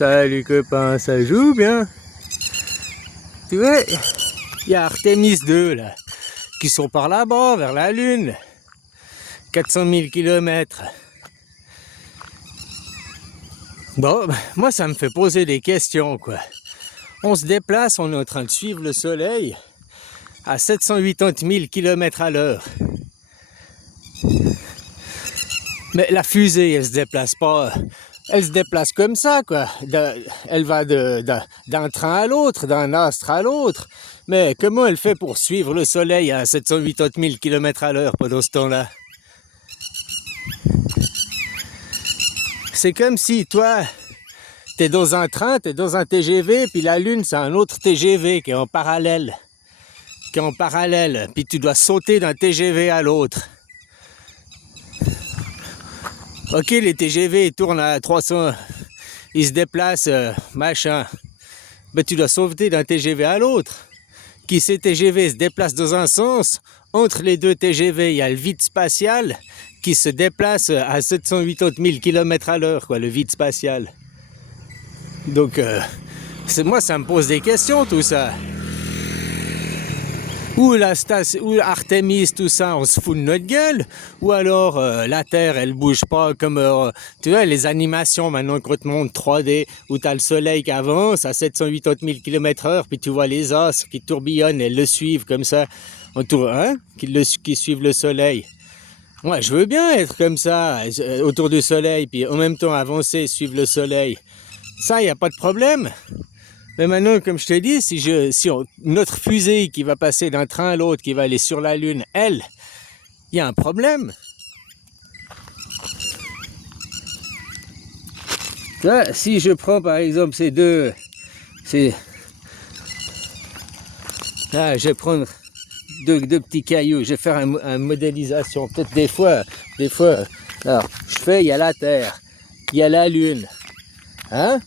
Salut copain, ça joue bien? Tu vois, il y a Artemis 2 là, qui sont par là-bas, vers la Lune. 400 000 km. Bon, moi ça me fait poser des questions quoi. On se déplace, on est en train de suivre le soleil à 780 000 km à l'heure. Mais la fusée, elle se déplace pas. Elle se déplace comme ça, quoi. Elle va d'un train à l'autre, d'un astre à l'autre. Mais comment elle fait pour suivre le soleil à 780 000 km à l'heure pendant ce temps-là? C'est comme si, toi, t'es dans un train, t'es dans un TGV, puis la Lune, c'est un autre TGV qui est en parallèle. Puis tu dois sauter d'un TGV à l'autre. Ok, les TGV ils tournent à 300, ils se déplacent, machin. Mais tu dois sauter d'un TGV à l'autre. Qui ces TGV se déplacent dans un sens, entre les deux TGV, il y a le vide spatial qui se déplace à 780 000 km à l'heure, quoi, le vide spatial. Donc, moi, ça me pose des questions, tout ça. Ou la station, ou Artemis, tout ça, on se fout de notre gueule. Ou alors la Terre, elle bouge pas comme, tu vois, les animations maintenant qu'on te montre 3D, où t'as le soleil qui avance à 780 000 km/h, puis tu vois les astres qui tourbillonnent et le suivent comme ça, qui suivent le soleil. Moi, je veux bien être comme ça, autour du soleil, puis en même temps avancer, suivre le soleil. Ça, il n'y a pas de problème. Mais maintenant, comme je te dis, notre fusée qui va passer d'un train à l'autre, qui va aller sur la Lune, elle, il y a un problème. Là, si je prends par exemple ces deux, là, je vais prendre deux petits cailloux, je vais faire une modélisation. Peut-être des fois, alors, il y a la Terre, il y a la Lune, hein?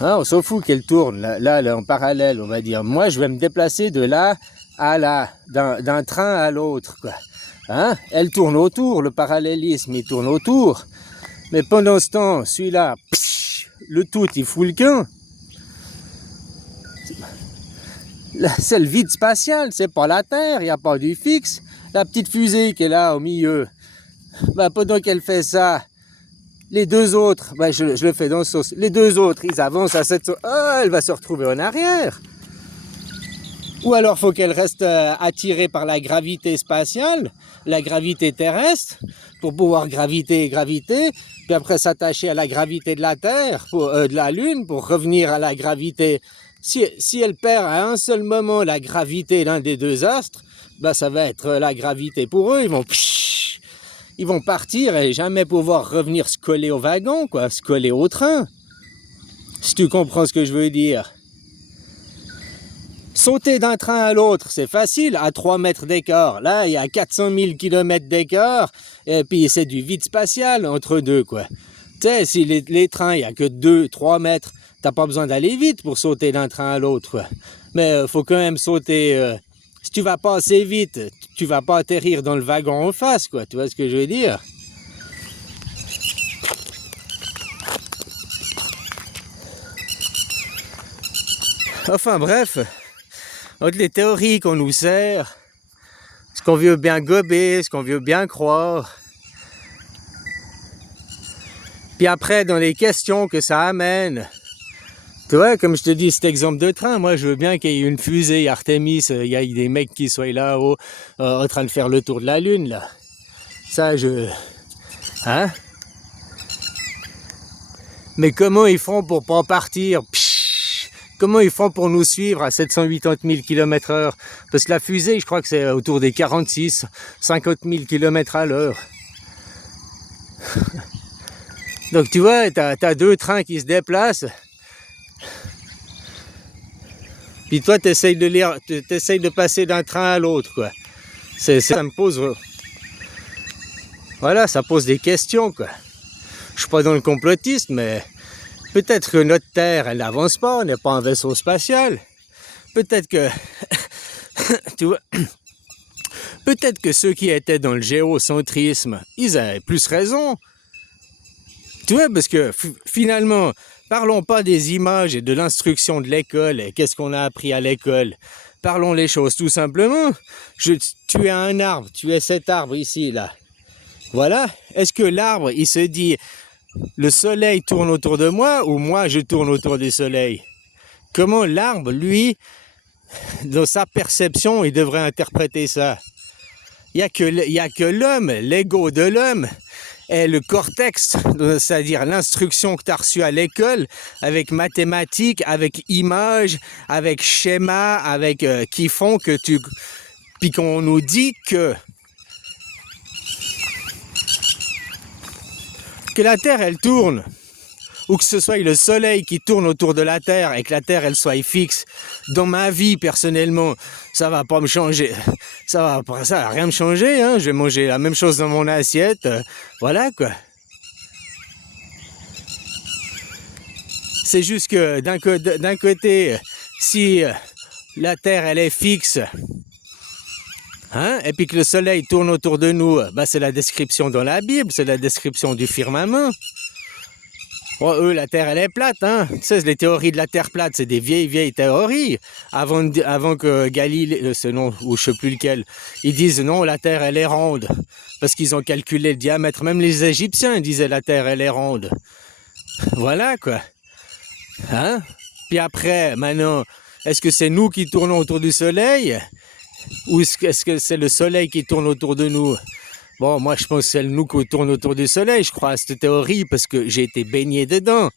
Hein, on s'en fout qu'elle tourne, là, en parallèle, on va dire. Moi, je vais me déplacer de là à là, d'un train à l'autre, quoi. Hein? Elle tourne autour, le parallélisme, il tourne autour. Mais pendant ce temps, celui-là, le tout, il fout le camp. C'est le vide spatial, c'est pas la Terre, il n'y a pas du fixe. La petite fusée qui est là, au milieu, pendant qu'elle fait ça, les deux autres, je le fais dans le sens, les deux autres, ils avancent à 700, elle va se retrouver en arrière. Ou alors, faut qu'elle reste attirée par la gravité spatiale, la gravité terrestre, pour pouvoir graviter, puis après s'attacher à la gravité de la Terre, de la Lune, pour revenir à la gravité. Si elle perd à un seul moment la gravité d'un des deux astres, ça va être la gravité pour eux, ils vont partir et jamais pouvoir revenir se coller au wagon, quoi, se coller au train. Si tu comprends ce que je veux dire. Sauter d'un train à l'autre, c'est facile, à 3 mètres d'écart. Là, il y a 400 000 km d'écart, et puis c'est du vide spatial entre deux, quoi. Tu sais, si les trains, il n'y a que 2-3 mètres, t'as pas besoin d'aller vite pour sauter d'un train à l'autre, quoi. Mais faut quand même sauter... si tu vas pas assez vite, tu vas pas atterrir dans le wagon en face, quoi. Tu vois ce que je veux dire? Enfin bref, entre les théories qu'on nous sert, ce qu'on veut bien gober, ce qu'on veut bien croire, puis après dans les questions que ça amène, tu vois, comme je te dis, cet exemple de train, moi je veux bien qu'il y ait une fusée Artemis, il y a des mecs qui soient là-haut en train de faire le tour de la Lune, là. Ça, hein? Mais comment ils font pour pas partir? Comment ils font pour nous suivre à 780 000 km/h? Parce que la fusée, je crois que c'est autour des 46, 50 000 km à l'heure. Donc tu vois, t'as deux trains qui se déplacent. Puis toi, t'essayes de passer d'un train à l'autre, quoi. Ça me pose... Voilà, ça pose des questions, quoi. Je suis pas dans le complotiste, mais... Peut-être que notre Terre, elle n'avance pas, on n'est pas un vaisseau spatial. Peut-être que... tu vois... Peut-être que ceux qui étaient dans le géocentrisme, ils avaient plus raison. Tu vois, parce que finalement... Parlons pas des images et de l'instruction de l'école et qu'est-ce qu'on a appris à l'école. Parlons les choses tout simplement. Tu es un arbre, tu es cet arbre ici, là. Voilà. Est-ce que l'arbre, il se dit, le soleil tourne autour de moi ou moi je tourne autour du soleil? Comment l'arbre, lui, dans sa perception, il devrait interpréter ça? Il n'y a que l'homme, l'ego de l'homme, et le cortex, c'est-à-dire l'instruction que tu as reçue à l'école, avec mathématiques, avec images, avec schémas, avec qui font que puis qu'on nous dit que la Terre, elle tourne, ou que ce soit le soleil qui tourne autour de la Terre et que la Terre, elle soit fixe. Dans ma vie, personnellement, ça va pas me changer. Ça va rien me changer, hein. Je vais manger la même chose dans mon assiette. Voilà, quoi. C'est juste que d'un côté, si la Terre, elle est fixe, hein, et puis que le soleil tourne autour de nous, bah c'est la description dans la Bible, c'est la description du firmament. Bon, eux, la Terre, elle est plate, hein. Tu sais, les théories de la Terre plate, c'est des vieilles théories. Avant que Galilée, ce nom, ou je sais plus lequel, ils disent non, la Terre, elle est ronde. Parce qu'ils ont calculé le diamètre. Même les Égyptiens disaient la Terre, elle est ronde. Voilà, quoi. Hein? Puis après, maintenant, est-ce que c'est nous qui tournons autour du soleil? Ou est-ce que c'est le soleil qui tourne autour de nous? Bon, moi, je pense que c'est nous qui tourne autour du soleil, je crois à cette théorie, parce que j'ai été baigné dedans,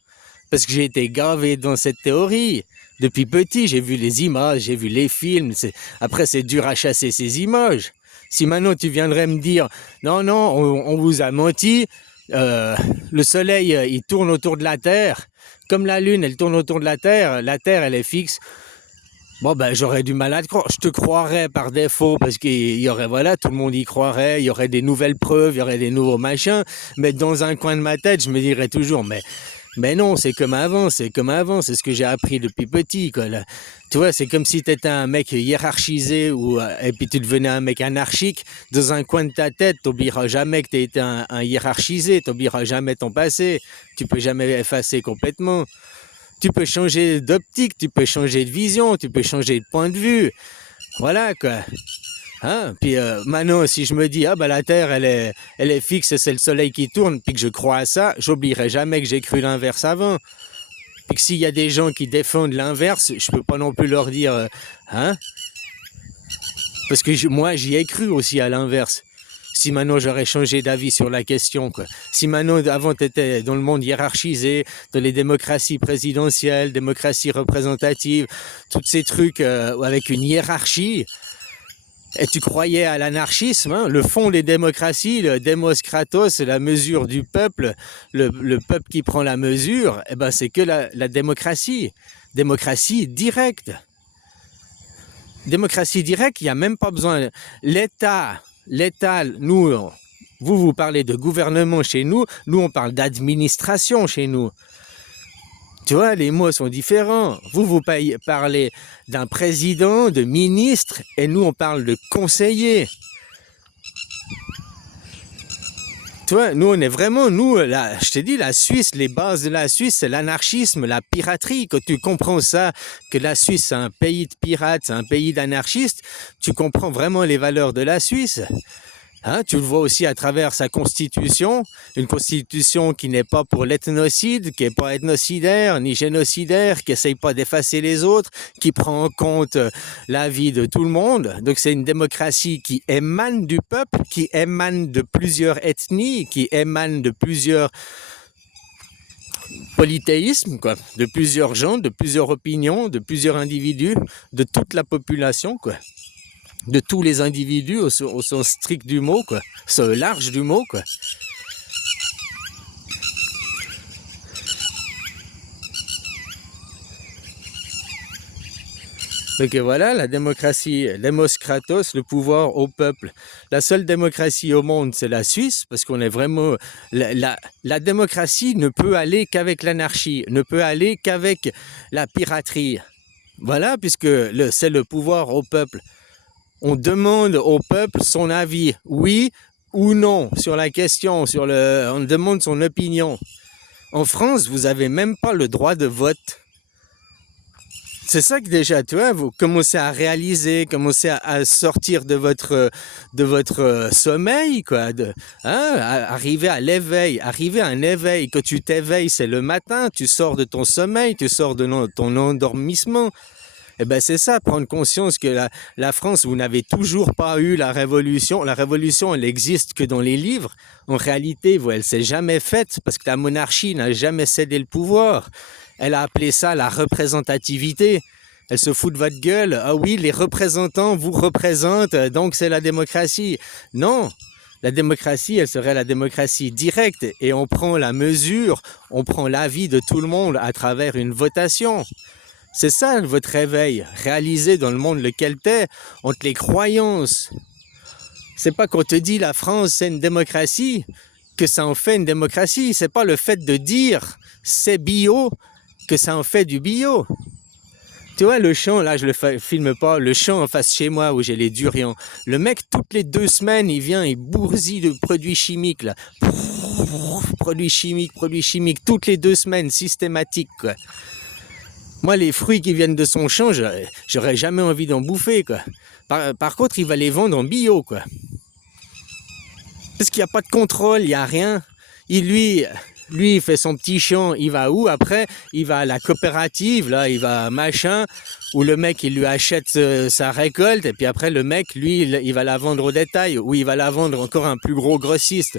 parce que j'ai été gavé dans cette théorie. Depuis petit, j'ai vu les images, j'ai vu les films. Après, c'est dur à chasser ces images. Si maintenant tu viendrais me dire, non, on vous a menti, le soleil, il tourne autour de la Terre, comme la Lune, elle tourne autour de la Terre, elle est fixe. Bon, ben, j'aurais du mal à te croire. Je te croirais par défaut parce qu'il y aurait, voilà, tout le monde y croirait, il y aurait des nouvelles preuves, il y aurait des nouveaux machins. Mais dans un coin de ma tête, je me dirais toujours, mais non, c'est comme avant, c'est ce que j'ai appris depuis petit, quoi. Là. Tu vois, c'est comme si tu étais un mec hiérarchisé et puis tu devenais un mec anarchique. Dans un coin de ta tête, t'oublieras jamais que tu été un hiérarchisé, t'oublieras jamais ton passé. Tu peux jamais effacer complètement. Tu peux changer d'optique, tu peux changer de vision, tu peux changer de point de vue. Voilà, quoi. Hein? Puis maintenant, si je me dis, ah ben la Terre, elle est fixe et c'est le Soleil qui tourne, puis que je crois à ça, j'oublierai jamais que j'ai cru l'inverse avant. Puis que s'il y a des gens qui défendent l'inverse, je peux pas non plus leur dire, hein? Parce que moi, j'y ai cru aussi à l'inverse. Si maintenant j'aurais changé d'avis sur la question, quoi. Si maintenant, avant, tu étais dans le monde hiérarchisé, dans les démocraties présidentielles, démocraties représentatives, tous ces trucs avec une hiérarchie, et tu croyais à l'anarchisme, hein, le fond des démocraties, le démos kratos, la mesure du peuple, le peuple qui prend la mesure, eh ben c'est que la démocratie. Démocratie directe. Démocratie directe, il n'y a même pas besoin. L'État, nous, vous parlez de gouvernement chez nous on parle d'administration chez nous. Tu vois, les mots sont différents. Vous parlez d'un président, de ministre, et nous, on parle de conseiller. Tu vois, nous, on est vraiment, je t'ai dit, la Suisse, les bases de la Suisse, c'est l'anarchisme, la piraterie. Quand tu comprends ça, que la Suisse, c'est un pays de pirates, c'est un pays d'anarchistes, tu comprends vraiment les valeurs de la Suisse. Hein, tu le vois aussi à travers sa constitution, une constitution qui n'est pas pour l'ethnocide, qui n'est pas ethnocidaire ni génocidaire, qui n'essaye pas d'effacer les autres, qui prend en compte la vie de tout le monde. Donc c'est une démocratie qui émane du peuple, qui émane de plusieurs ethnies, qui émane de plusieurs polythéismes, quoi, de plusieurs gens, de plusieurs opinions, de plusieurs individus, de toute la population, quoi. De tous les individus au sens strict du mot, quoi, au sens large du mot, quoi. Donc voilà, la démocratie, demos kratos, le pouvoir au peuple. La seule démocratie au monde, c'est la Suisse, parce qu'on est vraiment... La démocratie ne peut aller qu'avec l'anarchie, ne peut aller qu'avec la piraterie. Voilà, puisque c'est le pouvoir au peuple. On demande au peuple son avis, oui ou non, sur la question, on demande son opinion. En France, vous avez même pas le droit de vote. C'est ça que déjà, tu vois, vous commencez à réaliser, commencez à sortir de votre sommeil, quoi. Arriver à l'éveil, arriver à un éveil. Quand tu t'éveilles, c'est le matin, tu sors de ton sommeil, tu sors de ton endormissement. Eh ben c'est ça, prendre conscience que la France, vous n'avez toujours pas eu la révolution. La révolution, elle n'existe que dans les livres. En réalité, elle s'est jamais faite parce que la monarchie n'a jamais cédé le pouvoir. Elle a appelé ça la représentativité. Elle se fout de votre gueule. Ah oui, les représentants vous représentent, donc c'est la démocratie. Non, la démocratie, elle serait la démocratie directe. Et on prend la mesure, on prend l'avis de tout le monde à travers une votation. C'est ça votre réveil, réalisé dans le monde lequel t'es, entre les croyances. C'est pas qu'on te dit la France c'est une démocratie, que ça en fait une démocratie. C'est pas le fait de dire c'est bio, que ça en fait du bio. Tu vois le champ, là je le filme pas, le champ en face chez moi où j'ai les durians. Le mec toutes les 2 semaines il vient, il bourrille de produits chimiques là. Produits chimiques, toutes les 2 semaines, systématique quoi. Moi, les fruits qui viennent de son champ, j'aurais jamais envie d'en bouffer, quoi. Par contre, il va les vendre en bio, quoi. Parce qu'il n'y a pas de contrôle, il n'y a rien. Lui, il fait son petit champ, il va où? Après, il va à la coopérative, là, il va à machin, où le mec, il lui achète sa récolte, et puis après, le mec, lui, il va la vendre au détail, ou il va la vendre encore à un plus gros grossiste.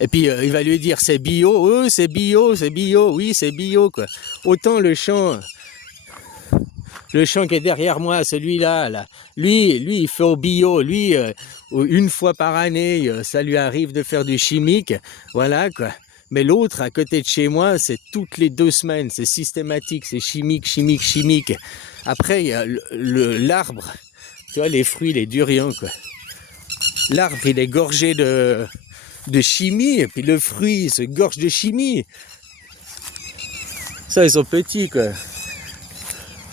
Et puis il va lui dire c'est bio, c'est bio, oui c'est bio quoi. Autant le champ qui est derrière moi, celui-là, là, lui il fait au bio, lui une fois par année ça lui arrive de faire du chimique, voilà quoi. Mais l'autre à côté de chez moi, c'est toutes les 2 semaines, c'est systématique, c'est chimique. Après il y a l'arbre, tu vois les fruits, les durians quoi. L'arbre il est gorgé de chimie, et puis le fruit se gorge de chimie. Ça, ils sont petits, quoi.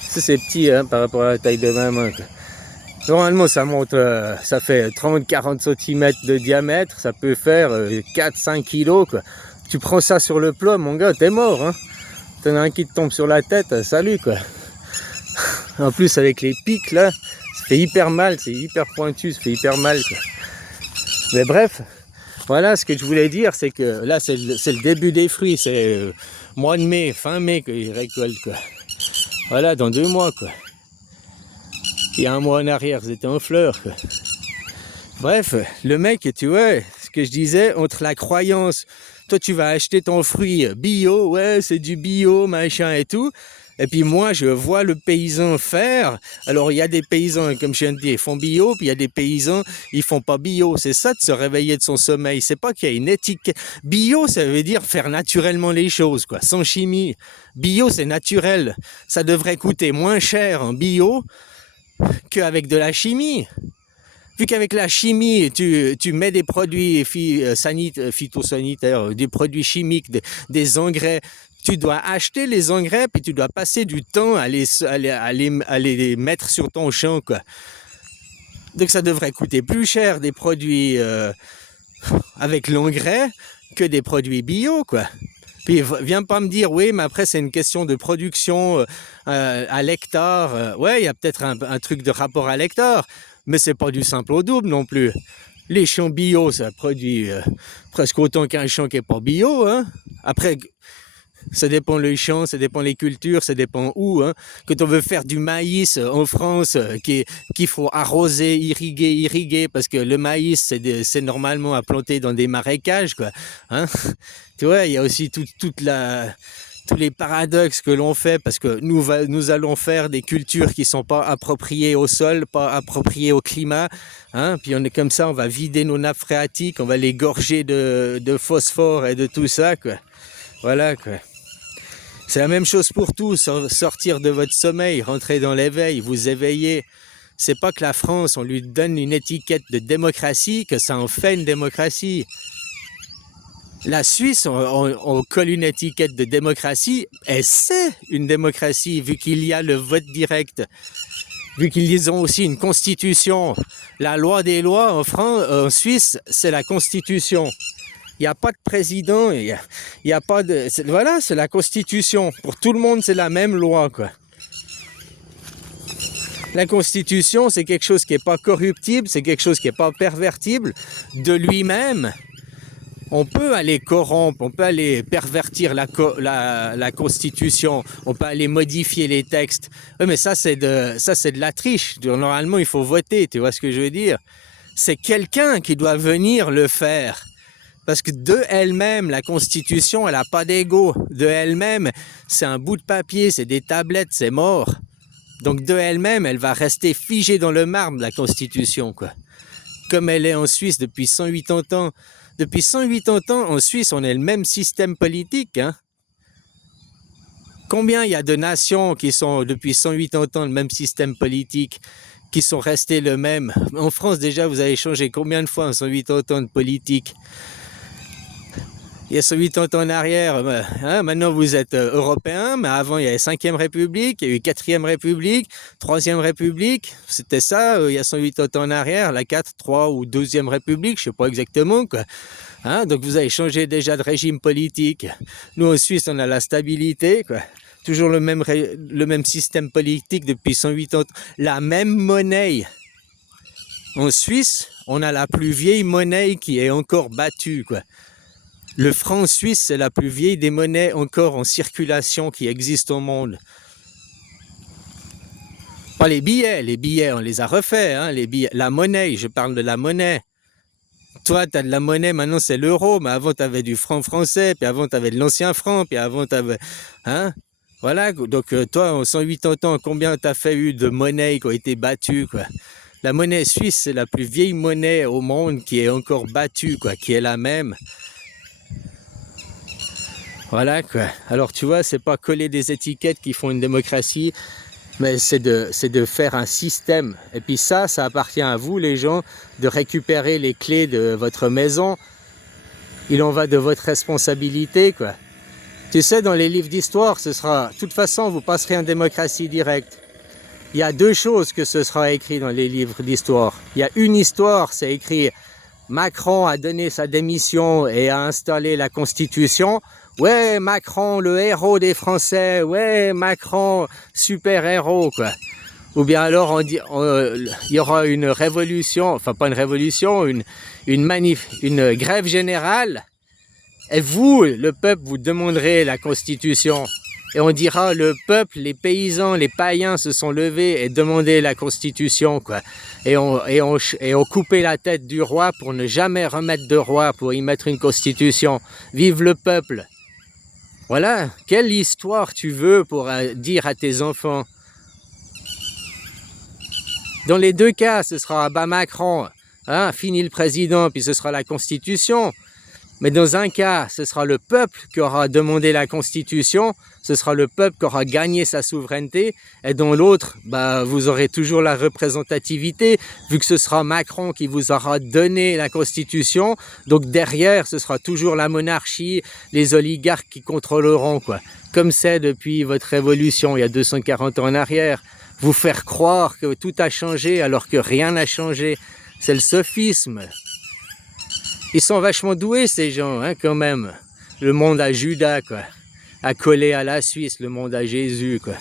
Ça, c'est petit, hein, par rapport à la taille de ma main, quoi. Normalement, ça monte, ça fait 30-40 cm de diamètre, ça peut faire 4-5 kg, quoi. Tu prends ça sur le plat, mon gars, t'es mort, hein. T'en as un qui te tombe sur la tête, salut, quoi. En plus, avec les pics, là, ça fait hyper mal, c'est hyper pointu, ça fait hyper mal, quoi. Mais bref, voilà, ce que je voulais dire, c'est que là, c'est le début des fruits. C'est mois de mai, fin mai qu'ils récoltent, quoi. Voilà, dans 2 mois, quoi. Il y a 1 mois en arrière, ils étaient en fleurs, quoi. Bref, le mec, tu vois, ce que je disais, entre la croyance, toi, tu vas acheter ton fruit bio, ouais, c'est du bio, machin et tout. Et puis moi, je vois le paysan faire. Alors, il y a des paysans, comme je viens de dire, ils font bio, puis il y a des paysans, ils font pas bio. C'est ça de se réveiller de son sommeil. C'est pas qu'il y a une étiquette. Bio, ça veut dire faire naturellement les choses, quoi, sans chimie. Bio, c'est naturel. Ça devrait coûter moins cher en bio qu'avec de la chimie. Vu qu'avec la chimie, tu mets des produits phytosanitaires, des produits chimiques, des engrais, tu dois acheter les engrais, puis tu dois passer du temps à les mettre sur ton champ, quoi. Donc ça devrait coûter plus cher des produits avec l'engrais que des produits bio, quoi. Puis viens pas me dire, oui, mais après c'est une question de production à l'hectare. Ouais, il y a peut-être un truc de rapport à l'hectare, mais c'est pas du simple au double non plus. Les champs bio, ça produit presque autant qu'un champ qui est pas bio, hein. Après, ça dépend le champ, ça dépend les cultures, ça dépend où, hein. Quand on veut faire du maïs en France, qu'il faut arroser, irriguer, parce que le maïs, c'est normalement à planter dans des marécages, quoi, hein. Tu vois, il y a aussi tous les paradoxes que l'on fait, parce que nous allons faire des cultures qui sont pas appropriées au sol, pas appropriées au climat, hein. Puis on est comme ça, on va vider nos nappes phréatiques, on va les gorger de phosphore et de tout ça, quoi. Voilà, quoi. C'est la même chose pour tout, sortir de votre sommeil, rentrer dans l'éveil, vous éveiller. C'est pas que la France, on lui donne une étiquette de démocratie, que ça en fait une démocratie. La Suisse, on colle une étiquette de démocratie, et c'est une démocratie, vu qu'il y a le vote direct, vu qu'ils ont aussi une constitution. La loi des lois en Suisse, c'est la constitution. Il n'y a pas de président, il y a pas de... Voilà, c'est la Constitution. Pour tout le monde, c'est la même loi, quoi. La Constitution, c'est quelque chose qui n'est pas corruptible, c'est quelque chose qui n'est pas pervertible de lui-même. On peut aller corrompre, on peut aller pervertir la Constitution, on peut aller modifier les textes. Oui, mais ça, c'est de la triche. Normalement, il faut voter, tu vois ce que je veux dire? C'est quelqu'un qui doit venir le faire. Parce que de elle-même, la Constitution, elle n'a pas d'ego. De elle-même, c'est un bout de papier, c'est des tablettes, c'est mort. Donc de elle-même, elle va rester figée dans le marbre, la Constitution, quoi. Comme elle est en Suisse depuis 180 ans. Depuis 180 ans, en Suisse, on est le même système politique, hein. Combien il y a de nations qui sont, depuis 180 ans, le même système politique, qui sont restés le même? En France, déjà, vous avez changé combien de fois en 180 ans de politique? Il y a 180 ans en arrière, hein, maintenant vous êtes européen, mais avant il y a la 5e République, il y a eu 4e République, 3e République, c'était ça, il y a 180 ans en arrière, la 4, 3 ou 2e République, je sais pas exactement, quoi. Hein, donc vous avez changé déjà de régime politique. Nous en Suisse, on a la stabilité, quoi. Toujours le même système politique depuis 180 ans, la même monnaie. En Suisse, on a la plus vieille monnaie qui est encore battue, quoi. Le franc suisse, c'est la plus vieille des monnaies encore en circulation qui existent au monde. Pas les billets, on les a refaits, hein, les billets. La monnaie, je parle de la monnaie. Toi, tu as de la monnaie, maintenant c'est l'euro, mais avant tu avais du franc français, puis avant tu avais de l'ancien franc, puis avant tu avais... Hein? Voilà, donc toi, en 180 ans, combien tu as fait eu de monnaies qui ont été battues, quoi? La monnaie suisse, c'est la plus vieille monnaie au monde qui est encore battue, quoi, qui est la même. Voilà, quoi. Alors tu vois, c'est pas coller des étiquettes qui font une démocratie, mais c'est de faire un système. Et puis ça appartient à vous les gens de récupérer les clés de votre maison. Il en va de votre responsabilité, quoi. Tu sais, dans les livres d'histoire, ce sera... De toute façon, vous passerez en démocratie directe. Il y a 2 choses que ce sera écrit dans les livres d'histoire. Il y a une histoire, c'est écrit Macron a donné sa démission et a installé la Constitution. Ouais, Macron, le héros des Français. Ouais, Macron, super héros, quoi. Ou bien alors, il y aura une révolution, enfin pas une révolution, une grève générale. Et vous, le peuple, vous demanderez la Constitution. Et on dira, le peuple, les paysans, les païens se sont levés et demandé la Constitution, quoi. Et on coupait la tête du roi pour ne jamais remettre de roi, pour y mettre une Constitution. Vive le peuple! Voilà, quelle histoire tu veux pour dire à tes enfants? Dans les 2 cas, ce sera bah Macron, hein, fini le président, puis ce sera la Constitution. Mais dans un cas, ce sera le peuple qui aura demandé la Constitution, ce sera le peuple qui aura gagné sa souveraineté, et dans l'autre, bah, vous aurez toujours la représentativité, vu que ce sera Macron qui vous aura donné la Constitution, donc derrière, ce sera toujours la monarchie, les oligarques qui contrôleront, quoi. Comme c'est depuis votre révolution, il y a 240 ans en arrière. Vous faire croire que tout a changé alors que rien n'a changé, c'est le sophisme. Ils sont vachement doués, ces gens, hein, quand même. Le monde à Judas, quoi. À coller à la Suisse, le monde à Jésus, quoi.